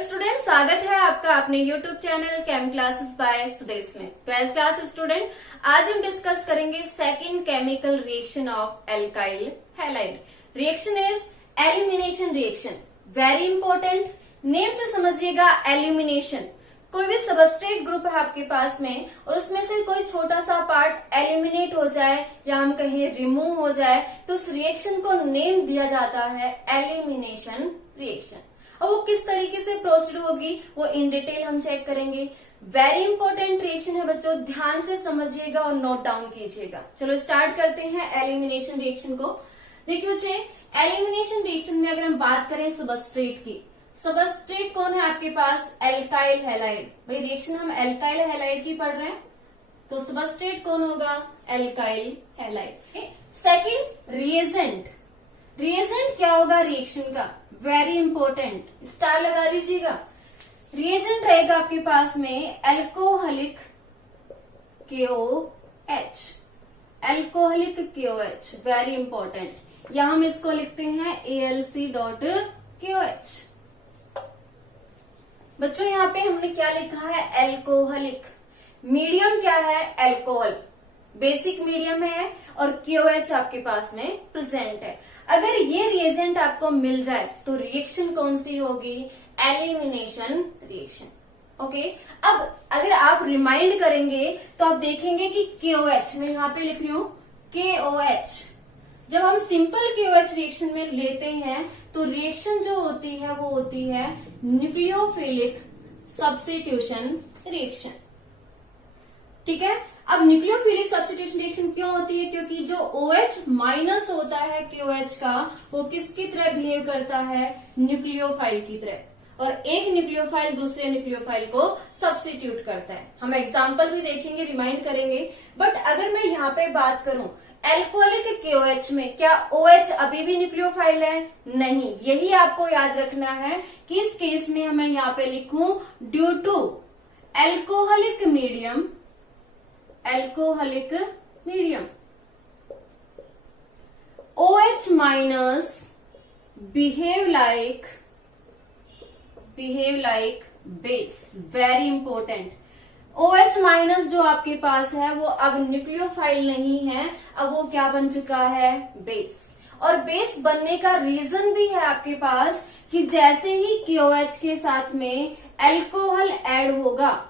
Student, स्वागत है आपका अपने यूट्यूब चैनल केम क्लासेस बाय सुदेश में। 12th क्लास स्टूडेंट, आज हम डिस्कस करेंगे second chemical reaction of alkyl halide. Reaction is elimination reaction, very important. Name से समझिएगा एलिमिनेशन। कोई भी सबस्ट्रेट ग्रुप है आपके पास में और उसमें से कोई छोटा सा पार्ट एलिमिनेट हो जाए या हम कहें रिमूव हो जाए तो उस रिएक्शन को नेम दिया जाता है एलिमिनेशन रिएक्शन। अब वो किस तरीके से प्रोसीड होगी वो इन डिटेल हम चेक करेंगे। वेरी इंपॉर्टेंट रिएक्शन है बच्चों, ध्यान से समझिएगा और नोट डाउन कीजिएगा। चलो स्टार्ट करते हैं एलिमिनेशन रिएक्शन को। देखिए बच्चे, एलिमिनेशन रिएक्शन में अगर हम बात करें सबस्ट्रेट की, सबस्ट्रेट कौन है आपके पास? Alkyl halide. भाई रिएक्शन हम एल्काइल हैलाइड की पढ़ रहे हैं तो सबस्ट्रेट कौन होगा? Alkyl halide. Second reagent. Reagent क्या होगा रिएक्शन का? वेरी इंपॉर्टेंट, स्टार लगा लीजिएगा। रिएजेंट रहेगा आपके पास में alcoholic KOH। Alcoholic KOH very important. यहां हम इसको लिखते हैं AlC.KOH। बच्चों यहाँ पे हमने क्या लिखा है? एल्कोहलिक। मीडियम क्या है? एल्कोहल, बेसिक मीडियम है और KOH आपके पास में प्रेजेंट है। अगर ये रिएजेंट आपको मिल जाए तो रिएक्शन कौन सी होगी? Elimination reaction. ओके, अब अगर आप रिमाइंड करेंगे तो आप देखेंगे कि KOH, मैं यहाँ पे लिख रही हूं KOH। जब हम सिंपल KOH रिएक्शन में लेते हैं तो रिएक्शन जो होती है वो होती है न्यूक्लियोफिलिक सब्स्टिट्यूशन रिएक्शन। ठीक है, अब न्यूक्लियोफिलिक सब्स्टिट्यूशन रिएक्शन क्यों होती है? क्योंकि जो OH माइनस होता है KOH का वो किसकी तरह बिहेव करता है? न्यूक्लियोफाइल की तरह, और एक न्यूक्लियोफाइल दूसरे न्यूक्लियोफाइल को सब्स्टिट्यूट करता है। हम एग्जाम्पल भी देखेंगे, रिमाइंड करेंगे। बट अगर मैं यहाँ पे बात करूं एल्कोहलिक KOH में, क्या OH अभी भी न्यूक्लियोफाइल है? नहीं। यही आपको याद रखना है कि इस केस में हमें यहाँ पे लिखूं due to alcoholic medium, alcoholic medium OH minus behave like base. Very important. OH minus जो आपके पास है वो अब न्यूक्लियोफाइल नहीं है, अब वो क्या बन चुका है? बेस। और बेस बनने का रीजन भी है आपके पास कि जैसे ही KOH के साथ में एल्कोहल ऐड होगा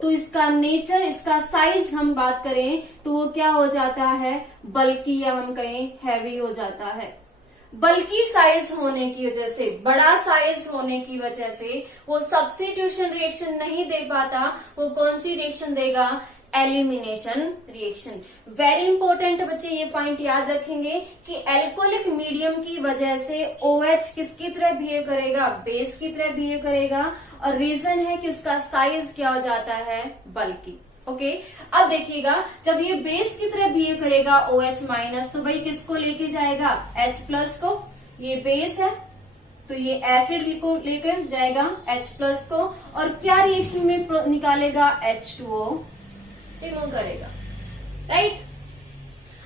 तो इसका नेचर, इसका साइज हम बात करें तो वो क्या हो जाता है? बल्कि, या हम कहें हैवी हो जाता है। बल्कि साइज होने की वजह से, बड़ा साइज होने की वजह से वो सब्स्टिट्यूशन रिएक्शन नहीं दे पाता। वो कौन सी रिएक्शन देगा? Elimination reaction. वेरी इंपॉर्टेंट बच्चे, ये पॉइंट याद रखेंगे कि एल्कोहलिक मीडियम की वजह से OH किसकी तरह बिहेव करेगा? बेस की तरह बिहेव करेगा, और रीजन है कि उसका साइज क्या हो जाता है? बल्कि। ओके, अब देखिएगा जब ये बेस की तरह बिहेव करेगा OH माइनस तो भाई किसको लेके जाएगा? H प्लस को। ये बेस है तो ये एसिड को लेकर जाएगा H प्लस को, और क्या रिएक्शन में निकालेगा? H2O रिमूव करेगा। राइट।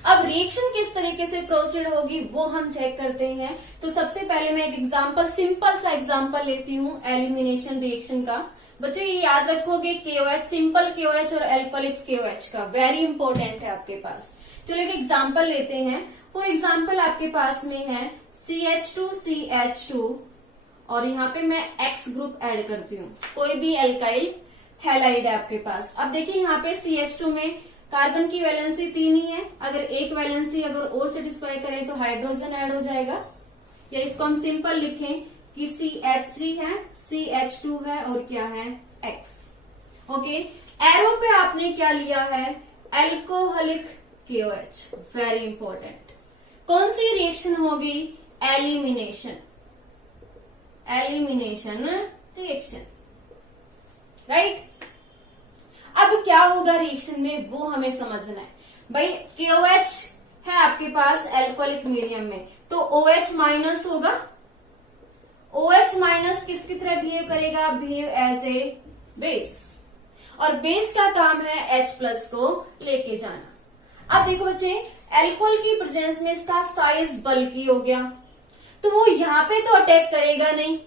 अब रिएक्शन किस तरीके से प्रोसीड होगी वो हम चेक करते हैं। तो सबसे पहले मैं एक एग्जांपल, सिंपल सा एग्जांपल लेती हूँ एलिमिनेशन रिएक्शन का। बच्चों ये याद रखोगे KOH, सिंपल KOH और एल्कोहलिक KOH का, वेरी इंपॉर्टेंट है आपके पास। चलो एक एग्जांपल लेते हैं। वो एग्जांपल आपके पास में है CH2CH2 और यहाँ पे मैं X ग्रुप ऐड करती हूँ। कोई भी एल्काइल हैलाइड है आपके पास। अब देखिए यहाँ पे CH2 में कार्बन की वैलेंसी 3 ही है। अगर एक वैलेंसी अगर और सेटिस्फाई करें तो हाइड्रोजन ऐड हो जाएगा, या इसको हम सिंपल लिखें कि CH3 है, CH2 है और क्या है? X। ओके, एरो पे आपने क्या लिया है? Alcoholic KOH। Very important. कौन सी रिएक्शन होगी? Elimination reaction. राइट। अब क्या होगा रिएक्शन में वो हमें समझना है। भाई KOH है आपके पास एल्कोहलिक मीडियम में तो OH माइनस होगा। OH माइनस किसकी तरह बिहेव करेगा? बिहेव एज ए बेस, और बेस का काम है H प्लस को लेके जाना। अब देखो बच्चे, एल्कोहल की प्रेजेंस में इसका साइज बल्कि हो गया तो वो यहाँ पे तो अटैक करेगा नहीं,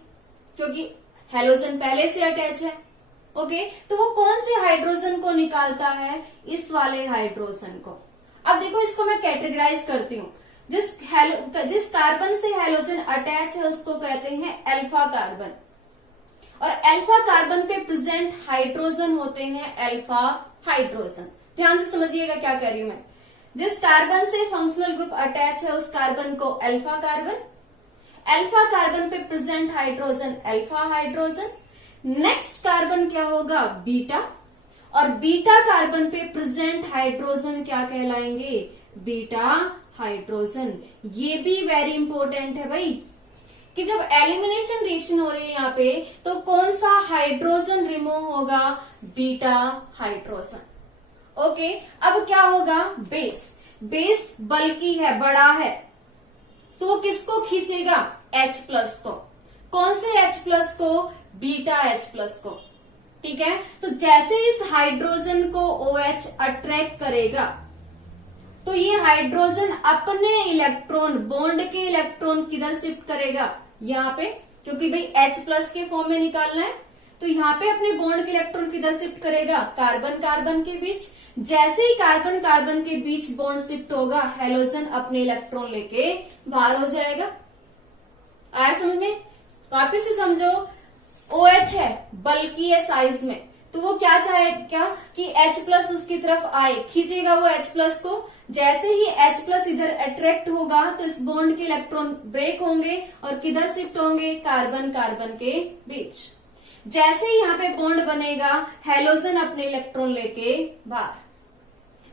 क्योंकि हेलोजन पहले से अटैच है। ओके, तो वो कौन से हाइड्रोजन को निकालता है? इस वाले हाइड्रोजन को। अब देखो इसको मैं कैटेगराइज करती हूँ। जिस कार्बन से हेलोजन अटैच है उसको कहते हैं अल्फा कार्बन, और अल्फा कार्बन पे प्रेजेंट हाइड्रोजन होते हैं अल्फा हाइड्रोजन। ध्यान से समझिएगा क्या कह रही हूं मैं। जिस कार्बन से फंक्शनल ग्रुप अटैच है उस कार्बन को अल्फा कार्बन, अल्फा कार्बन पे present hydrogen alpha hydrogen. Next carbon क्या होगा? बीटा, और बीटा कार्बन पे प्रेजेंट हाइड्रोजन क्या कहलाएंगे? Beta hydrogen. ये भी वेरी इंपॉर्टेंट है भाई कि जब एलिमिनेशन रिएक्शन हो रही है यहाँ पे तो कौन सा हाइड्रोजन रिमूव होगा? Beta hydrogen. ओके, अब क्या होगा? बेस। बेस बल्कि है, बड़ा है, तो वो किसको खींचेगा? H प्लस को। कौन से H प्लस को? बीटा H प्लस को। ठीक है, तो जैसे इस हाइड्रोजन को OH अट्रैक्ट करेगा तो ये हाइड्रोजन अपने इलेक्ट्रॉन, बॉन्ड के इलेक्ट्रॉन किधर शिफ्ट करेगा? यहाँ पे, क्योंकि भाई H प्लस के फॉर्म में निकालना है, तो यहाँ पे अपने बॉन्ड के इलेक्ट्रॉन किधर शिफ्ट करेगा? कार्बन कार्बन के बीच। जैसे ही कार्बन कार्बन के बीच बॉन्ड शिफ्ट होगा, हेलोजन अपने इलेक्ट्रॉन लेके बाहर हो जाएगा। आया समझ में? वापिस से समझो, OH है, बल्कि है साइज में, तो वो क्या चाहेगा कि H प्लस उसकी तरफ आए, खींचेगा वो H प्लस को। जैसे ही H प्लस इधर अट्रैक्ट होगा तो इस बॉन्ड के इलेक्ट्रॉन ब्रेक होंगे और किधर शिफ्ट होंगे? कार्बन कार्बन के बीच। जैसे ही यहाँ पे बॉन्ड बनेगा, हेलोजन अपने इलेक्ट्रॉन लेके बाहर।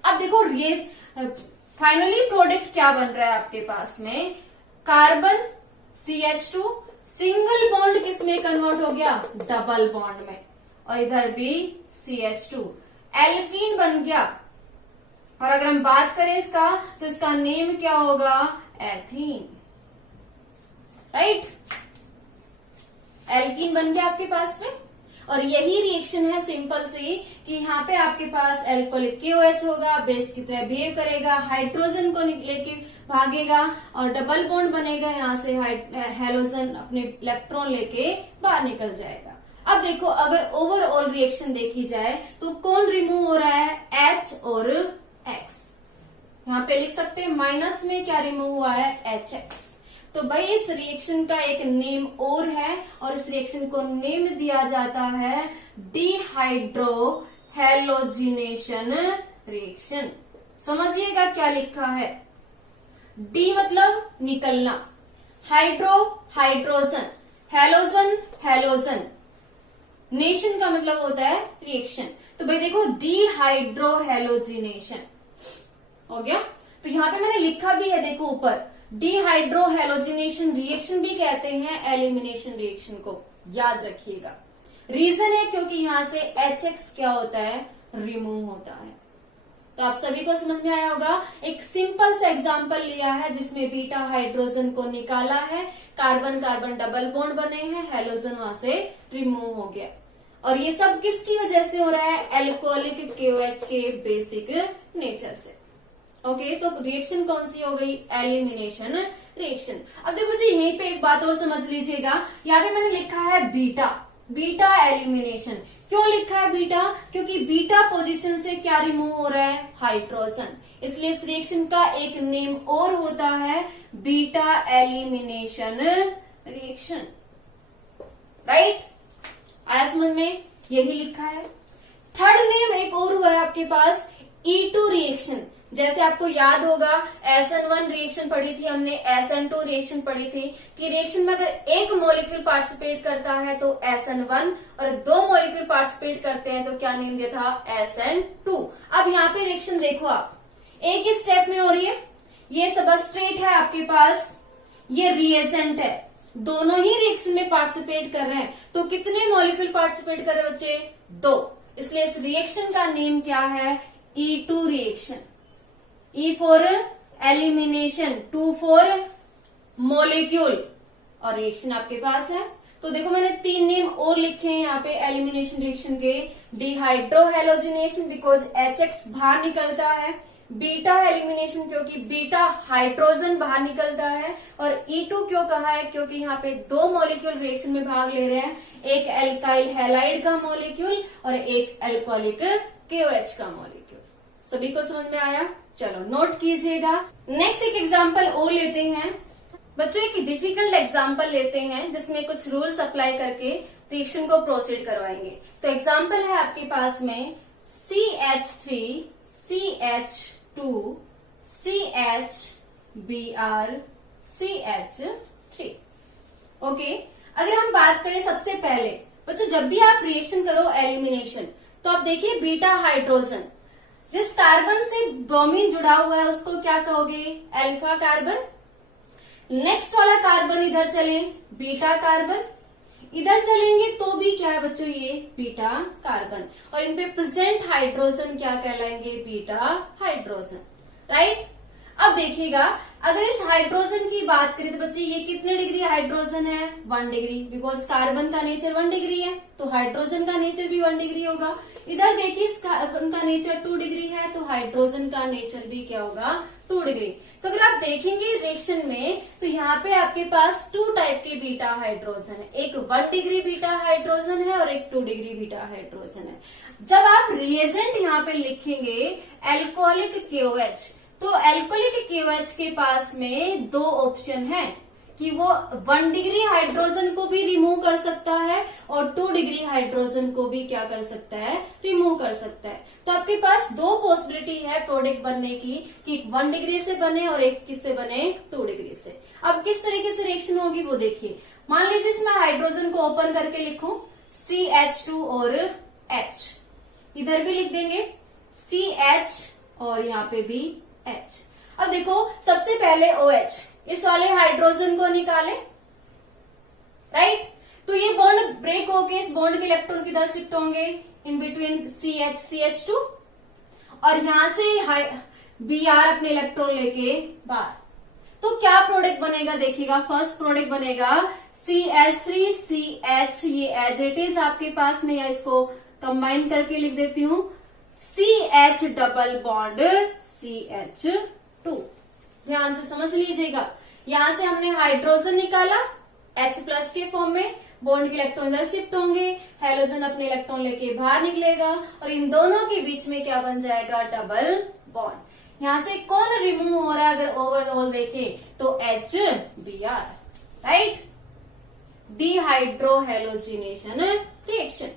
अब देखो ये फाइनली प्रोडक्ट क्या बन रहा है आपके पास में? कार्बन CH2 सिंगल बॉन्ड किस में कन्वर्ट हो गया? डबल बॉन्ड में, और इधर भी CH2 एल्कीन बन गया। और अगर हम बात करें इसका तो इसका नेम क्या होगा? एथीन। राइट, एल्कीन बन गया आपके पास में। और यही रिएक्शन है सिंपल सी कि यहाँ पे आपके पास एल्कोहलिक KOH होगा, बेस की तरह बिहेव करेगा, हाइड्रोजन को लेके भागेगा और डबल बॉन्ड बनेगा। यहाँ से हेलोजन अपने इलेक्ट्रॉन लेके बाहर निकल जाएगा। अब देखो, अगर ओवरऑल रिएक्शन देखी जाए तो कौन रिमूव हो रहा है? H और X। यहाँ पे लिख सकते हैं माइनस में क्या रिमूव हुआ है? HX। तो भाई इस रिएक्शन का एक नेम और है, और इस रिएक्शन को नेम दिया जाता है डिहाइड्रो हेलोजिनेशन रिएक्शन। समझिएगा क्या लिखा है? डी मतलब निकलना, hydro hydrogen, halogen halogen, nation का मतलब होता है रिएक्शन। तो भाई देखो, डिहाइड्रो हेलोजिनेशन हो गया। तो यहाँ पे मैंने लिखा भी है, देखो ऊपर, डिहाइड्रो हेलोजिनेशन रिएक्शन भी कहते हैं एलिमिनेशन रिएक्शन को, याद रखिएगा। रीजन है क्योंकि यहाँ से HX क्या होता है? रिमूव होता है। तो आप सभी को समझ में आया होगा। एक सिंपल सा एग्जांपल लिया है जिसमें बीटा हाइड्रोजन को निकाला है, कार्बन कार्बन डबल बॉन्ड बने हैं, हेलोजन वहां से रिमूव हो गया। और ये सब किसकी वजह से हो रहा है? एल्कोहलिक KOH के बेसिक नेचर से। ओके, तो रिएक्शन कौन सी हो गई? Elimination reaction. अब देखो जी, यहीं पे एक बात और समझ लीजिएगा। यहाँ पे मैंने लिखा है बीटा, बीटा एलिमिनेशन। क्यों लिखा है बीटा? क्योंकि बीटा पोजीशन से क्या रिमूव हो रहा है? हाइड्रोजन। इसलिए इस रिएक्शन का एक नेम और होता है बीटा एलिमिनेशन रिएक्शन। राइट, आया समझ में? यही लिखा है। थर्ड नेम एक और हुआ है आपके पास, E2 रिएक्शन। जैसे आपको याद होगा, SN1 रिएक्शन पढ़ी थी हमने, SN2 रिएक्शन पढ़ी थी कि रिएक्शन में अगर एक मॉलिक्यूल पार्टिसिपेट करता है तो SN1, और दो मॉलिक्यूल पार्टिसिपेट करते हैं तो क्या नेम दिया था? SN2। अब यहाँ पे रिएक्शन देखो आप, एक ही स्टेप में हो रही है। ये सबस्ट्रेट है आपके पास, ये रिएजेंट है, दोनों ही रिएक्शन में पार्टिसिपेट कर रहे हैं। तो कितने मॉलिक्यूल पार्टिसिपेट कर रहे बच्चे? 2। इसलिए इस रिएक्शन का नेम क्या है? E2 reaction. E for elimination, 2 for molecule, और रिएक्शन आपके पास है। तो देखो मैंने 3 नेम और लिखे हैं यहाँ पे एलिमिनेशन रिएक्शन के। डिहाइड्रो हेलोजिनेशन बिकॉज HX बाहर निकलता है, बीटा एलिमिनेशन, क्योंकि बीटा हाइड्रोजन बाहर निकलता है, और E2 क्यों कहा है, क्योंकि यहाँ पे दो मॉलिक्यूल रिएक्शन में भाग ले रहे हैं, एक एल्काइल हैलाइड का मॉलिक्यूल और एक एल्कोहलिक KOH का मॉलिक्यूल। सभी को समझ में आया? चलो नोट कीजिएगा। नेक्स्ट एक एग्जाम्पल और लेते हैं बच्चों, एक डिफिकल्ट एग्जाम्पल लेते हैं जिसमें कुछ रूल्स अप्लाई करके रिएक्शन को प्रोसीड करवाएंगे। तो एग्जाम्पल है आपके पास में CH3 CH2 CHBr CH3। Okay, अगर हम बात करें सबसे पहले बच्चों, जब भी आप रिएक्शन करो एलिमिनेशन, तो आप देखिए बीटा हाइड्रोजन, जिस कार्बन से ब्रोमीन जुड़ा हुआ है उसको क्या कहोगे? Alpha carbon. नेक्स्ट वाला कार्बन इधर चले, बीटा कार्बन, इधर चलेंगे तो भी क्या है बच्चों? ये बीटा कार्बन, और इन पे प्रेजेंट हाइड्रोजन क्या कहलाएंगे? Beta hydrogen, right. अब देखिएगा, अगर इस हाइड्रोजन की बात करें तो बच्चे ये कितने डिग्री हाइड्रोजन है? 1 डिग्री, बिकॉज कार्बन का नेचर 1 डिग्री है, तो हाइड्रोजन का नेचर भी 1 डिग्री होगा। इधर देखिए, इस कार्बन का नेचर 2 डिग्री है, तो हाइड्रोजन का नेचर भी क्या होगा? 2 डिग्री। तो अगर आप देखेंगे रिएक्शन में, तो यहाँ पे आपके पास 2 टाइप के बीटा हाइड्रोजन है, एक 1 डिग्री बीटा हाइड्रोजन है और एक 2 डिग्री बीटा हाइड्रोजन है। जब आप रिएजेंट यहाँ पे लिखेंगे एल्कोहलिक KOH, तो एल्कोहलिक KOH के पास में 2 ऑप्शन है कि वो 1 डिग्री हाइड्रोजन को भी रिमूव कर सकता है और 2 डिग्री हाइड्रोजन को भी क्या कर सकता है? रिमूव कर सकता है। तो आपके पास 2 पॉसिबिलिटी है प्रोडक्ट बनने की, कि 1 डिग्री से बने और एक किससे बने? 2 डिग्री से। अब किस तरीके से रिएक्शन होगी वो देखिए। मान लीजिए इसमें हाइड्रोजन को ओपन करके लिखूं CH2 और H, इधर भी लिख देंगे CH और यहाँ पे भी H। अब देखो, सबसे पहले OH, इस वाले हाइड्रोजन को निकाले, राइट। तो ये बॉन्ड ब्रेक होके इस बॉन्ड के इलेक्ट्रॉन किधर शिफ्ट होंगे? इन बिटवीन CH2, और यहां से Br अपने इलेक्ट्रॉन लेके बाहर। तो क्या प्रोडक्ट बनेगा? देखिएगा, फर्स्ट प्रोडक्ट बनेगा CH3 CH, ये एज इट इज आपके पास में, या इसको कंबाइन करके लिख देती हूं CH डबल बॉन्ड CH2। ध्यान से समझ लीजिएगा, यहां से हमने हाइड्रोजन निकाला H प्लस के फॉर्म में, बॉन्ड के इलेक्ट्रॉन इधर शिफ्ट होंगे, हेलोजन अपने इलेक्ट्रॉन लेके बाहर निकलेगा, और इन दोनों के बीच में क्या बन जाएगा? Double bond. यहां से कौन रिमूव हो रहा है? अगर ओवरऑल देखें तो HBr, right. Dehydrohalogenation reaction,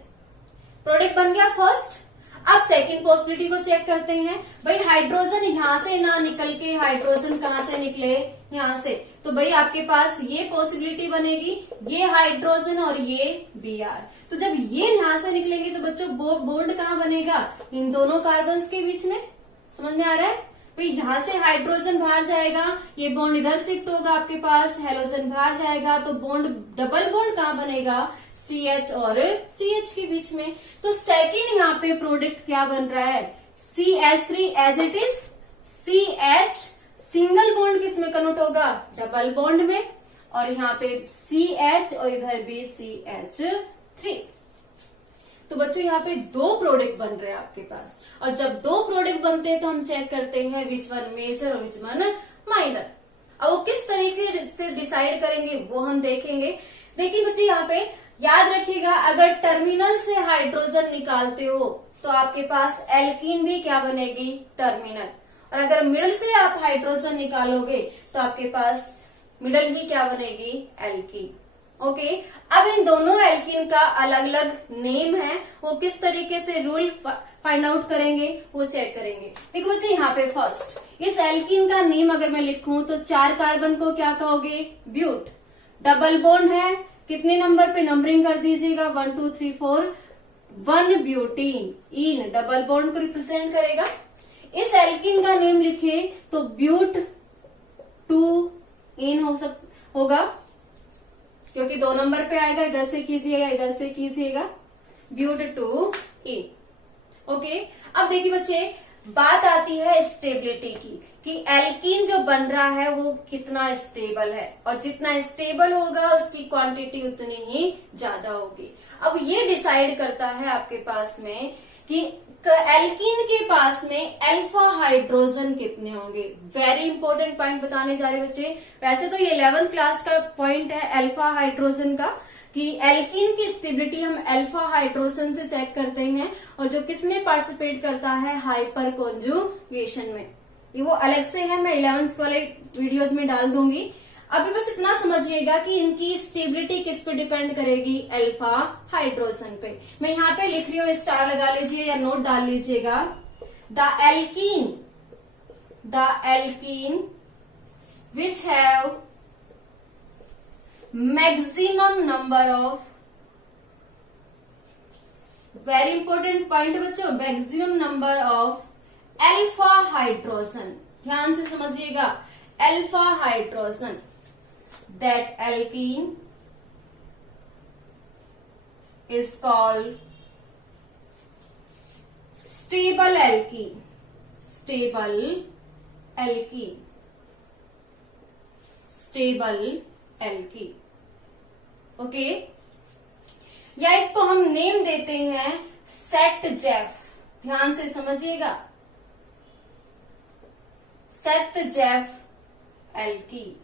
product बन गया फर्स्ट। अब सेकंड पॉसिबिलिटी को चेक करते हैं। भाई हाइड्रोजन यहां से ना निकल के हाइड्रोजन कहां से निकले? यहां से। तो भाई आपके पास ये पॉसिबिलिटी बनेगी, ये हाइड्रोजन और ये Br। तो जब ये यहां से निकलेंगे तो बच्चों बॉन्ड कहां बनेगा? इन दोनों कार्बन्स के बीच में। समझ में आ रहा है? भाई यहां से हाइड्रोजन बाहर जाएगा, ये बॉन्ड इधर शिफ्ट होगा आपके पास, हेलोजन बाहर जाएगा, तो बॉन्ड डबल बॉन्ड कहां बनेगा? CH और CH के बीच में। तो सेकंड यहाँ पे प्रोडक्ट क्या बन रहा है? CH3 as it is, CH single bond किस में कन्वर्ट होगा? डबल बॉन्ड में, और यहाँ पे CH और इधर भी CH3। तो बच्चों यहाँ पे 2 प्रोडक्ट बन रहे हैं आपके पास, और जब 2 प्रोडक्ट बनते हैं तो हम चेक करते हैं विच वन मेजर और विच वन माइनर। अब वो किस तरीके से डिसाइड करेंगे वो हम देखेंगे। देखिए बच्चे, यहाँ पे याद रखिएगा, अगर टर्मिनल से हाइड्रोजन निकालते हो तो आपके पास एल्कीन भी क्या बनेगी? टर्मिनल। और अगर मिडल से आप हाइड्रोजन निकालोगे तो आपके पास मिडल ही क्या बनेगी? एल्कीन। ओके, अब इन दोनों एल्कीन का अलग अलग नेम है, वो किस तरीके से रूल फाइंड आउट करेंगे वो चेक करेंगे। देखो बच्चे, यहाँ पे फर्स्ट इस एल्कीन का नेम अगर मैं लिखूं तो 4 कार्बन को क्या कहोगे? ब्यूट। डबल बॉन्ड है, कितने नंबर पे नंबरिंग कर दीजिएगा? 1 2 3 4, 1 ब्यूटीन। इन डबल बॉन्ड को रिप्रेजेंट करेगा। इस एल्कीन का नेम लिखे तो ब्यूट 2 इन होगा, क्योंकि 2 नंबर पे आएगा, इधर से कीजिएगा इधर से कीजिएगा, ब्यूट 2 इन। ओके, अब देखिए बच्चे, बात आती है स्टेबिलिटी की, कि एल्कीन जो बन रहा है वो कितना स्टेबल है, और जितना स्टेबल होगा उसकी क्वांटिटी उतनी ही ज्यादा होगी। अब ये डिसाइड करता है आपके पास में कि एल्कीन के पास में अल्फा हाइड्रोजन कितने होंगे। वेरी इंपॉर्टेंट पॉइंट बताने जा रहे बच्चे। वैसे तो ये 11th क्लास का पॉइंट है अल्फा हाइड्रोजन का, कि एल्कीन की स्टेबिलिटी हम अल्फा हाइड्रोजन से चेक करते हैं, और जो किसमें पार्टिसिपेट करता है, हाइपर कॉन्जुगेशन में। ये वो अलग से है, मैं 11th वाले वीडियोज में डाल दूंगी। अभी बस इतना समझिएगा कि इनकी स्टेबिलिटी किस पे डिपेंड करेगी, अल्फा हाइड्रोजन पे। मैं यहाँ पे लिख रही हूँ, स्टार लगा लीजिए या नोट डाल लीजिएगा। The alkene which have maximum number of, very important point बच्चों, maximum number of alpha hydrogen. ध्यान से समझिएगा, alpha hydrogen, that alkene is called stable alkene, stable alkene, stable alkene। Okay, या इसको हम नेम देते हैं सेट-जेफ। ध्यान से समझिएगा, सेट-जेफ एल्कीन।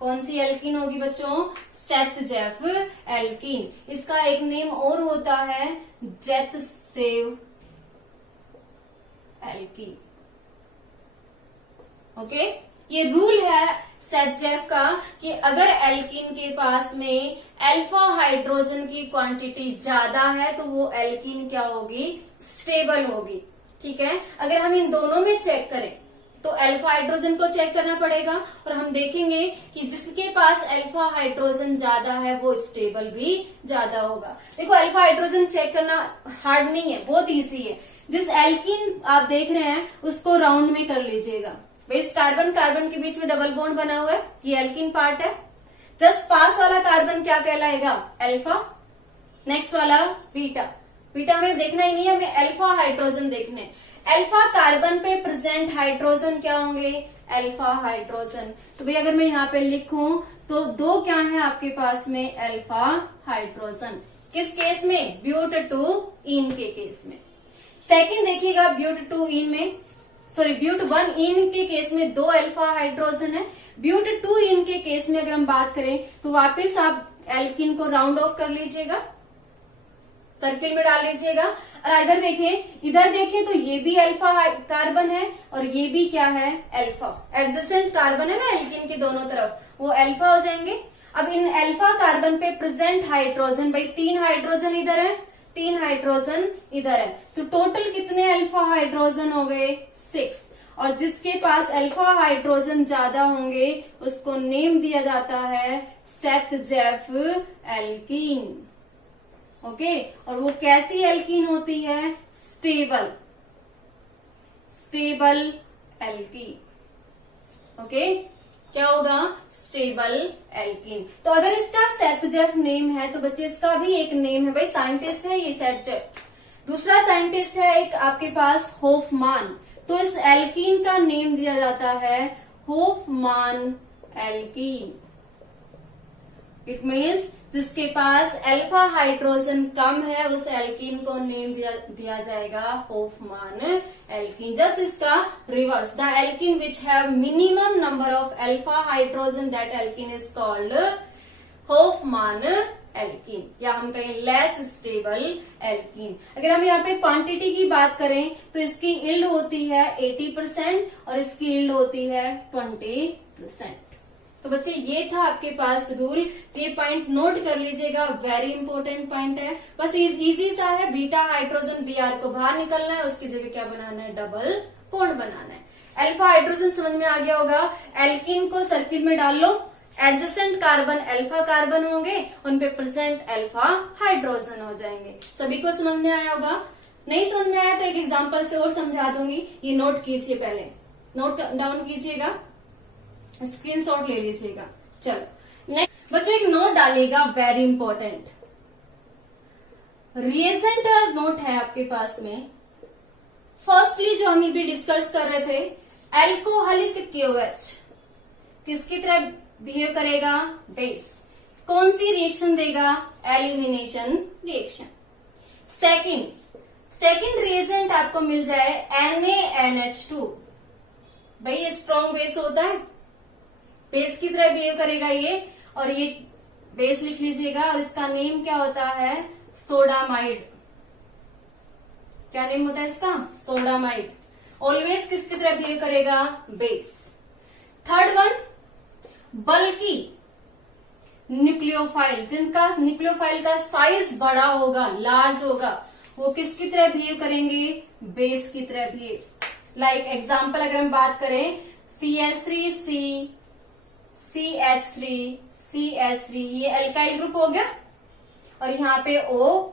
कौन सी एल्कीन होगी बच्चों, सेट-जेफ एल्कीन। इसका एक नेम और होता है जेतसेव एल्कीन। ओके, ये रूल है सेट-जेफ का कि अगर एल्कीन के पास में अल्फा हाइड्रोजन की क्वांटिटी ज्यादा है तो वो एल्कीन क्या होगी, स्टेबल होगी। ठीक है, अगर हम इन दोनों में चेक करें तो अल्फा हाइड्रोजन को चेक करना पड़ेगा, और हम देखेंगे कि जिसके पास अल्फा हाइड्रोजन ज्यादा है वो स्टेबल भी ज्यादा होगा। देखो, अल्फा हाइड्रोजन चेक करना हार्ड नहीं है, बहुत इजी है। जिस एल्कीन आप देख रहे हैं उसको राउंड में कर लीजिएगा। भाई, इस कार्बन कार्बन के बीच में डबल बॉन्ड बना हुआ है, ये एल्कीन पार्ट है। जस्ट पास वाला कार्बन क्या कहलाएगा, अल्फा। नेक्स्ट वाला बीटा। बीटा हमें देखना ही नहीं है, हमें अल्फा हाइड्रोजन देखने। अल्फा कार्बन पे प्रेजेंट हाइड्रोजन क्या होंगे, अल्फा हाइड्रोजन। तो भाई अगर मैं यहाँ पे लिखूं तो दो क्या है आपके पास में, अल्फा हाइड्रोजन। किस केस में, ब्यूट टू इन के केस में। सेकंड देखिएगा, ब्यूट टू इन में, सॉरी ब्यूट वन इन के केस में दो अल्फा हाइड्रोजन है। ब्यूट टू इन के केस में अगर हम बात करें तो वापस आप एल्कीन को राउंड ऑफ कर लीजिएगा, सर्किल में डाल लीजिएगा। और इधर देखें तो ये भी अल्फा कार्बन है और ये भी क्या है, अल्फा। एडजेसेंट कार्बन है ना एल्कीन के दोनों तरफ, वो अल्फा हो जाएंगे। अब इन अल्फा कार्बन पे प्रेजेंट हाइड्रोजन, भाई 3 हाइड्रोजन इधर है, 3 हाइड्रोजन इधर है, तो टोटल कितने अल्फा हाइड्रोजन हो गए, 6। और जिसके पास अल्फा हाइड्रोजन ज्यादा होंगे उसको नेम दिया जाता है सेट-जेफ एल्कीन। ओके, और वो कैसी एल्कीन होती है, स्टेबल एल्कीन। ओके, क्या होगा, स्टेबल एल्कीन। तो अगर इसका सेट-जेफ नेम है तो बच्चे इसका भी एक नेम है, भाई साइंटिस्ट है ये सेट-जेफ। दूसरा साइंटिस्ट है एक आपके पास होफमान, तो इस एल्कीन का नेम दिया जाता है होफमान एल्कीन। इट मीन्स जिसके पास अल्फा हाइड्रोजन कम है उस एल्कीन को नेम दिया जाएगा होफमान एल्कीन। जस्ट इसका reverse, the alkene which have minimum number of alpha hydrogen, that alkene is called होफमान alkene, या हम कहें लेस स्टेबल एल्कीन। अगर हम यहाँ पे क्वांटिटी की बात करें तो इसकी यील्ड होती है 80% और इसकी यील्ड होती है 20%। तो बच्चे ये था आपके पास रूल, ये पॉइंट नोट कर लीजिएगा, वेरी इंपॉर्टेंट पॉइंट है। बस इजी सा है, बीटा हाइड्रोजन Br को बाहर निकलना है, उसकी जगह क्या बनाना है, डबल बॉन्ड बनाना है। अल्फा हाइड्रोजन समझ में आ गया होगा। एल्कीन को सर्किल में डाल लो, एडजेसेंट कार्बन अल्फा कार्बन होंगे, उन पे प्रेजेंट अल्फा हाइड्रोजन हो जाएंगे। सभी को समझ में आया होगा। नहीं समझ में आया तो एक एग्जांपल से और समझा दूंगी, ये नोट कीजिए, पहले नोट डाउन कीजिएगा, स्क्रीनशॉट ले लीजिएगा। चलो नेक्स्ट बच्चों, एक नोट डालिएगा, वेरी इंपॉर्टेंट रिएजेंट नोट है आपके पास में। फर्स्टली जो हम भी डिस्कस कर रहे थे, एल्कोहलिक KOH किसकी तरह बिहेव करेगा, बेस। कौन सी रिएक्शन देगा, एलिमिनेशन रिएक्शन। सेकंड रिएजेंट आपको मिल जाए NaNH2। भाई ये स्ट्रॉन्ग बेस होता है, बेस की तरह बिहेव करेगा ये, और ये बेस लिख लीजिएगा, और इसका नेम क्या होता है, सोडामाइड। क्या नेम होता है इसका, सोडामाइड। ऑलवेज किसकी तरह बिहेव करेगा, बेस। थर्ड वन, बल्कि न्यूक्लियोफाइल, जिनका न्यूक्लियोफाइल का साइज बड़ा होगा, लार्ज होगा, वो किसकी तरह बिहेव करेंगे, बेस की तरह बिहेव। लाइक एग्जाम्पल अगर हम बात करें, CH3C, CH3, CH3, ये एल्काइल ग्रुप हो गया, और यहाँ पे O-।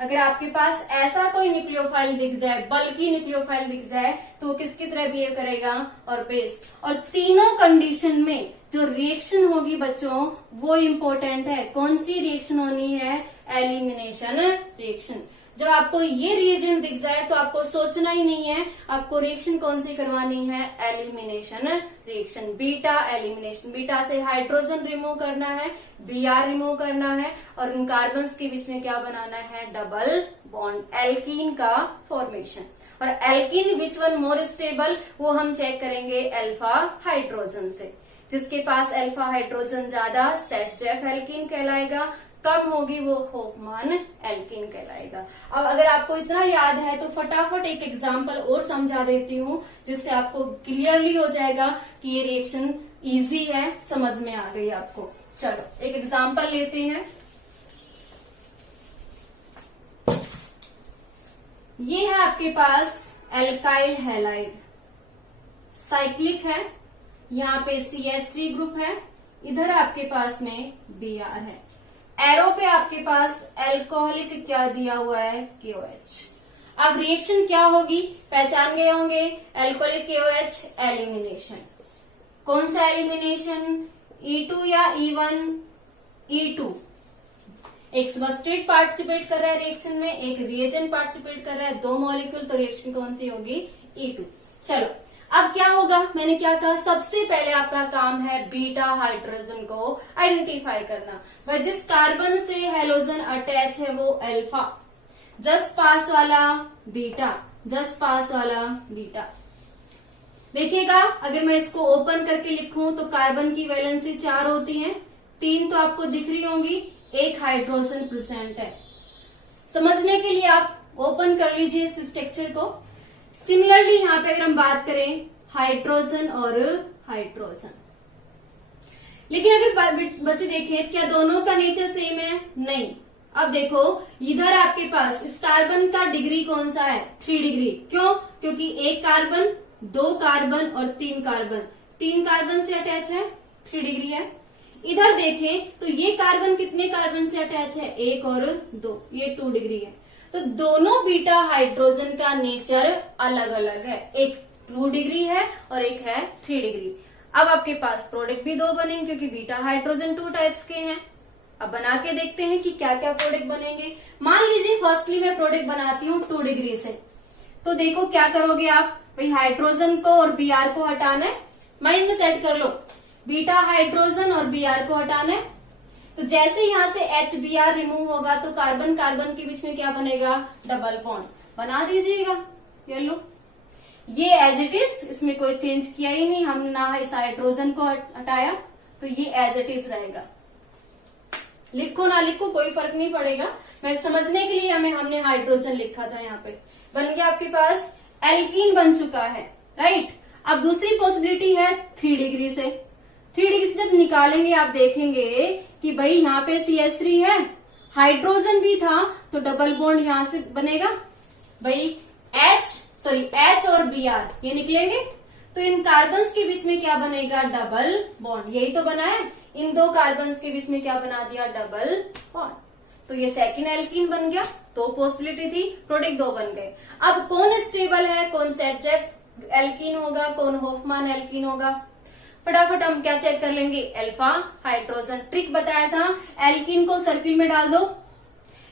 अगर आपके पास ऐसा कोई न्यूक्लियोफाइल दिख जाए, बल्कि न्यूक्लियोफाइल दिख जाए, तो वो किसकी तरह बिहेव करेगा, और बेस। और तीनों कंडीशन में जो रिएक्शन होगी बच्चों, वो इम्पोर्टेंट है। कौन सी रिएक्शन होनी है, एलिमिनेशन रिएक्शन। जब आपको ये रिएजेंट दिख जाए तो आपको सोचना ही नहीं है, आपको रिएक्शन कौन सी करवानी है, elimination reaction, beta elimination. Beta से हाइड्रोजन रिमूव करना है, Br रिमूव करना है, और इन कार्बन्स के बीच में क्या बनाना है, डबल बॉन्ड, एल्कीन का फॉर्मेशन। और alkene which one more stable, वो हम चेक करेंगे अल्फा हाइड्रोजन से। जिसके पास अल्फा हाइड्रोजन ज्यादा सेट-जेफ एल्कीन कहलाएगा, कम होगी वो होफमान एल्कीन कहलाएगा। अब अगर आपको इतना याद है तो फटाफट एक एग्जांपल और समझा देती हूँ, जिससे आपको क्लियरली हो जाएगा कि ये रिएक्शन इजी है, समझ में आ गई आपको। चलो एक एग्जांपल लेते हैं। ये है आपके पास एल्काइल हैलाइड, साइक्लिक है, यहाँ पे CH3 ग्रुप है, इधर आपके पास में Br है, एरो पे आपके पास एल्कोहलिक क्या दिया हुआ है, KOH। अब रिएक्शन क्या होगी, पहचान गए होंगे, एल्कोहलिक KOH, एलिमिनेशन। कौन सा एलिमिनेशन, E2 या E1, E2। एक सबस्ट्रेट पार्टिसिपेट कर रहा है रिएक्शन में, एक रिएजेंट पार्टिसिपेट कर रहा है, दो मॉलिक्यूल, तो रिएक्शन कौन सी होगी, E2। चलो अब क्या होगा, मैंने क्या कहा, सबसे पहले आपका काम है बीटा हाइड्रोजन को आइडेंटिफाई करना। वह जिस कार्बन से हेलोजन अटैच है वो अल्फा, जस्ट पास वाला बीटा, जस्ट पास वाला बीटा। देखिएगा अगर मैं इसको ओपन करके लिखूं तो कार्बन की वैलेंसी 4 होती है, 3 तो आपको दिख रही होंगी, एक हाइड्रोजन प्रेजेंट है। समझने के लिए आप ओपन कर लीजिए इस स्ट्रक्चर को। सिमिलरली यहाँ पे अगर हम बात करें हाइड्रोजन और हाइड्रोजन, लेकिन अगर बच्चे देखें क्या दोनों का नेचर सेम है, नहीं। अब देखो इधर आपके पास इस कार्बन का डिग्री कौन सा है, 3 डिग्री। क्यों, क्योंकि एक कार्बन, 2 कार्बन और 3 कार्बन, 3 कार्बन से अटैच है, 3 डिग्री है। इधर देखें तो ये कार्बन कितने कार्बन से अटैच है, 1 और 2, ये 2 डिग्री है। तो दोनों बीटा हाइड्रोजन का नेचर अलग अलग है, एक 2 डिग्री है और एक है 3 डिग्री। अब आपके पास प्रोडक्ट भी 2 बनेंगे क्योंकि बीटा हाइड्रोजन 2 टाइप्स के हैं। अब बना के देखते हैं कि क्या क्या प्रोडक्ट बनेंगे। मान लीजिए फर्स्टली मैं प्रोडक्ट बनाती हूँ 2 डिग्री से, तो देखो क्या करोगे आप, भाई हाइड्रोजन को और Br को हटाना है, माइंड में सेट कर लो, बीटा हाइड्रोजन और Br को हटाना है। तो जैसे यहां से HBr रिमूव होगा तो कार्बन कार्बन के बीच में क्या बनेगा, डबल बॉन्ड बना दीजिएगा। ये लो, ये एज इट इज, इसमें कोई चेंज किया ही नहीं, हम ना इस हाइड्रोजन को हटाया, तो ये एज इट इज रहेगा। लिखो ना लिखो कोई फर्क नहीं पड़ेगा, मैं समझने के लिए हमने हाइड्रोजन लिखा था। यहाँ पे बन गया आपके पास एल्कीन बन चुका है, राइट। अब दूसरी पॉसिबिलिटी है 3 डिग्री से। 3 डिग्री से जब निकालेंगे आप देखेंगे कि भाई यहाँ पे CH3 है, हाइड्रोजन भी था, तो डबल बॉन्ड यहां से बनेगा, भाई H और Br ये निकलेंगे, तो इन कार्बन्स के बीच में क्या बनेगा, डबल बॉन्ड। यही तो बना है, इन 2 कार्बन्स के बीच में क्या बना दिया, डबल बॉन्ड। तो ये सेकंड एल्कीन बन गया, 2 पॉसिबिलिटी थी, प्रोडक्ट 2 बन गए। अब कौन स्टेबल है, कौन सेट-जेफ एल्कीन होगा, कौन होफमान एल्कीन होगा, फटाफट हम क्या चेक कर लेंगे, अल्फा हाइड्रोजन। ट्रिक बताया था, एल्कीन को सर्किल में डाल दो,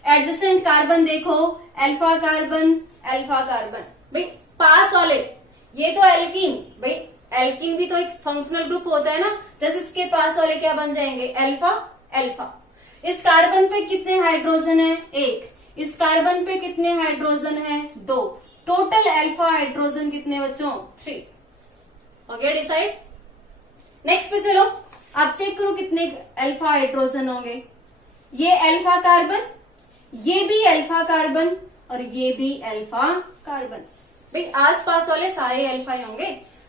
एडजेसेंट कार्बन देखो, अल्फा कार्बन अल्फा कार्बन, भाई पास वाले, ये तो एल्कीन, भाई एल्कीन भी तो एक फंक्शनल ग्रुप होता है ना, जैसे इसके पास वाले क्या बन जाएंगे, अल्फा अल्फा। इस कार्बन पे कितने हाइड्रोजन है, 1, इस कार्बन पे कितने हाइड्रोजन है? 2। टोटल अल्फा हाइड्रोजन कितने बच्चों? 3। हो गया डिसाइड। नेक्स्ट पे चलो, आप चेक करो कितने अल्फा हाइड्रोजन होंगे। ये अल्फा कार्बन, ये भी अल्फा कार्बन और ये भी अल्फा कार्बन। भाई आसपास वाले सारे अल्फा ही होंगे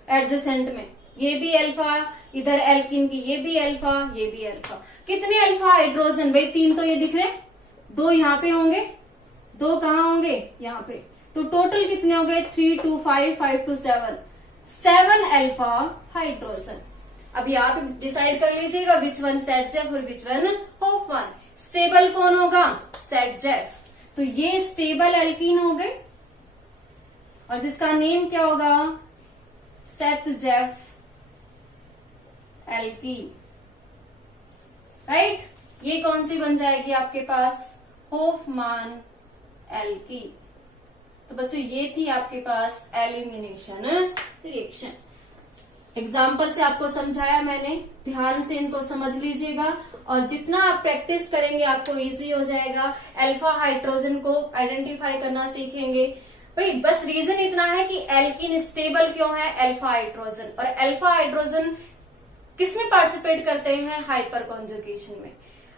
एडजेसेंट में। ये भी अल्फा, इधर एल्किन की ये भी अल्फा, ये भी अल्फा। कितने अल्फा हाइड्रोजन? भाई 3 तो ये दिख रहे, 2 यहाँ पे होंगे, 2 कहाँ होंगे? यहाँ पे। तो टोटल कितने हो गए? 3 2 5 5 2 7 7 अल्फा हाइड्रोजन। अभी आप डिसाइड कर लीजिएगा विच वन सेटजेफ और विच वन होफमैन। स्टेबल कौन होगा? सेटजेफ। तो ये स्टेबल एल्कीन हो गए और जिसका नेम क्या होगा? सेटजेफ एल्कीन, राइट। ये कौन सी बन जाएगी आपके पास? Hofmann alkene. तो बच्चों ये थी आपके पास एलिमिनेशन रिएक्शन। एग्जाम्पल से आपको समझाया मैंने, ध्यान से इनको समझ लीजिएगा और जितना आप प्रैक्टिस करेंगे आपको इजी हो जाएगा। अल्फा हाइड्रोजन को आइडेंटिफाई करना सीखेंगे। भाई बस रीजन इतना है कि एल्कीन स्टेबल क्यों है? Alpha hydrogen. और अल्फा हाइड्रोजन किसमें पार्टिसिपेट करते हैं? हाइपर कॉन्जुगेशन में।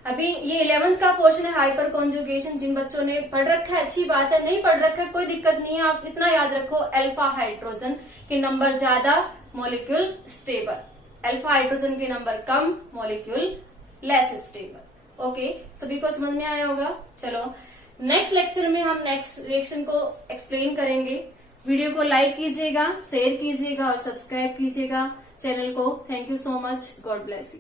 अभी ये 11th का पोर्शन है हाइपर कॉन्जुगेशन। जिन बच्चों ने पढ़ रखा है अच्छी बात है, नहीं पढ़ रखा है कोई दिक्कत नहीं है। आप इतना याद रखो, अल्फा हाइड्रोजन के नंबर ज्यादा, मॉलिक्यूल स्टेबल। अल्फा हाइड्रोजन के नंबर कम, मॉलिक्यूल लेस स्टेबल। ओके, सभी को समझ में आया होगा। चलो नेक्स्ट लेक्चर में हम नेक्स्ट रिएक्शन को एक्सप्लेन करेंगे। वीडियो को लाइक कीजिएगा, शेयर कीजिएगा और सब्सक्राइब कीजिएगा चैनल को। Thank you so much. God bless you.